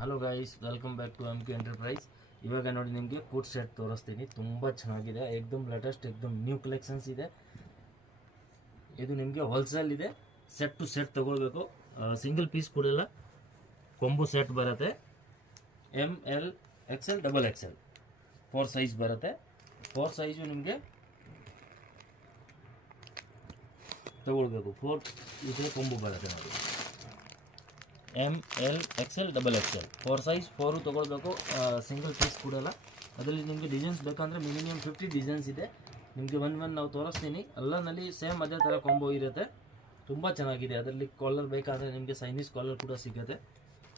Hello guys, welcome back to M K enterprise. ಇವಾಗ ನೋಡಿ ನಿಮಗೆ ಕೋಟ್ ಸೆಟ್ ತೋರಿಸ್ತೀನಿ. ತುಂಬ ಚೆನ್ನಾಗಿದೆ, ಏಕ್ದಮ್ ಲೇಟೆಸ್ಟ್, ಏಕ್ದಮ್ ನ್ಯೂ ಕಲೆಕ್ಷನ್ಸ್ ಇದೆ. ಇದು ನಿಮಗೆ ಹೋಲ್ಸೇಲ್ ಇದೆ. ಸೆಟ್ ಟು ಸೆಟ್ ತಗೊಳ್ಬೇಕು, ಸಿಂಗಲ್ ಪೀಸ್ ಕೊಡಲ್ಲ. ಕೊಂಬು ಸೆಟ್ ಬರುತ್ತೆ. M L XL double XL 4 size ಬರುತ್ತೆ. 4 ಸೈಜು ನಿಮಗೆ ತಗೊಳ್ಬೇಕು. 4 ಇದ್ರೆ ಕೊಂಬು ಬರುತ್ತೆ ನೋಡಿ. M L XL double XL 4 size 4 ತೊಗೊಳ್ಬೇಕು. ಸಿಂಗಲ್ ಪೀಸ್ ಕೊಡಲ್ಲ. ಅದರಲ್ಲಿ ನಿಮಗೆ ಡಿಸೈನ್ಸ್ ಬೇಕಂದರೆ ಮಿನಿಮಮ್ 50 ಡಿಸೈನ್ಸ್ ಇದೆ. ನಿಮಗೆ ಒನ್ ನಾವು ತೋರಿಸ್ತೀನಿ. ಎಲ್ಲನಲ್ಲಿ ಸೇಮ್ ಅದೇ ಥರ ಕಾಂಬೋ ಇರುತ್ತೆ. ತುಂಬ ಚೆನ್ನಾಗಿದೆ. ಅದರಲ್ಲಿ ಕಾಲರ್ ಬೇಕಾದರೆ ನಿಮಗೆ ಸೈನೀಸ್ ಕಾಲರ್ ಕೂಡ ಸಿಗುತ್ತೆ.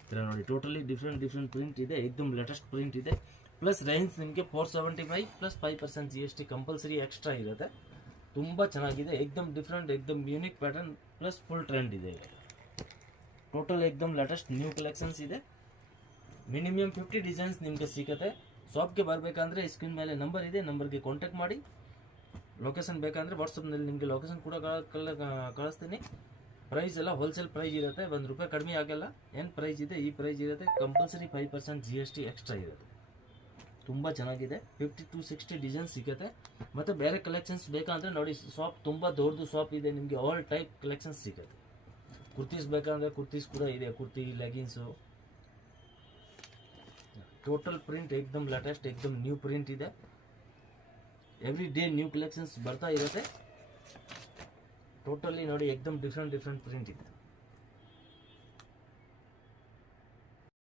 ಇದರ ನೋಡಿ, ಟೋಟಲಿ ಡಿಫ್ರೆಂಟ್ ಪ್ರಿಂಟ್ ಇದೆ. ಏಕ್ದಮ್ ಲೇಟೆಸ್ಟ್ ಪ್ರಿಂಟ್ ಇದೆ. ಪ್ಲಸ್ ರೇಂಜ್ ನಿಮಗೆ 475 ಪ್ಲಸ್ 5% GST ಕಂಪಲ್ಸರಿ ಎಕ್ಸ್ಟ್ರಾ ಇರುತ್ತೆ. ತುಂಬ ಚೆನ್ನಾಗಿದೆ. ಏಕ್ದಮ್ ಡಿಫ್ರೆಂಟ್, ಏಕ್ದಮ್ unique pattern plus full trend ಇದೆ. ಟೋಟಲ್ ಏಕ್ದಮ್ ಲೇಟೆಸ್ಟ್ ನ್ಯೂ ಕಲೆಕ್ಷನ್ಸ್ ಇದೆ. ಮಿನಿಮಮ್ 50 ಡಿಸೈನ್ಸ್ ನಿಮಗೆ ಸಿಗುತ್ತೆ. ಶಾಪ್ಗೆ ಬರಬೇಕಂದ್ರೆ ಸ್ಕ್ರೀನ್ ಮೇಲೆ ನಂಬರ್ ಇದೆ, ನಂಬರ್ಗೆ ಕಾಂಟ್ಯಾಕ್ಟ್ ಮಾಡಿ. ಲೊಕೇಶನ್ ಬೇಕಂದರೆ ವಾಟ್ಸಪ್ನಲ್ಲಿ ನಿಮಗೆ ಲೊಕೇಶನ್ ಕೂಡ ಕಳಿಸ್ತೀನಿ. ಪ್ರೈಸ್ ಎಲ್ಲ ಹೋಲ್ಸೇಲ್ ಪ್ರೈಸ್ ಇರುತ್ತೆ. ₹1 ಕಡಿಮೆ ಆಗಲ್ಲ. ಏನು ಪ್ರೈಸ್ ಇದೆ ಈ ಪ್ರೈಸ್ ಇರುತ್ತೆ. ಕಂಪಲ್ಸರಿ 5% GST ಎಕ್ಸ್ಟ್ರಾ ಇರುತ್ತೆ. ತುಂಬ ಚೆನ್ನಾಗಿದೆ. 50 to 60 ಡಿಸೈನ್ಸ್ ಸಿಗುತ್ತೆ. ಮತ್ತು ಬೇರೆ ಕಲೆಕ್ಷನ್ಸ್ ಬೇಕಂದರೆ ನೋಡಿ, ಶಾಪ್ ತುಂಬ ದೊಡ್ಡದು ಶಾಪ್ ಇದೆ. ನಿಮಗೆ ಆಲ್ ಟೈಪ್ ಕಲೆಕ್ಷನ್ಸ್ ಸಿಗುತ್ತೆ. ಕುರ್ತೀಸ್ ಬೇಕಂದರೆ ಕುರ್ತೀಸ್ ಕೂಡ ಇದೆ. ಕುರ್ತಿ, ಲೆಗಿನ್ಸು, ಟೋಟಲ್ ಪ್ರಿಂಟ್ ಏಕ್ದಮ್ ಲೇಟೆಸ್ಟ್, ಏಕ್ದಮ್ ನ್ಯೂ ಪ್ರಿಂಟ್ ಇದೆ. ಎವ್ರಿ ಡೇ ನ್ಯೂ ಕಲೆಕ್ಷನ್ಸ್ ಬರ್ತಾ ಇರುತ್ತೆ. ಟೋಟಲಿ ನೋಡಿ, ಏಕ್ದಮ್ ಡಿಫ್ರೆಂಟ್ ಪ್ರಿಂಟ್ ಇದೆ.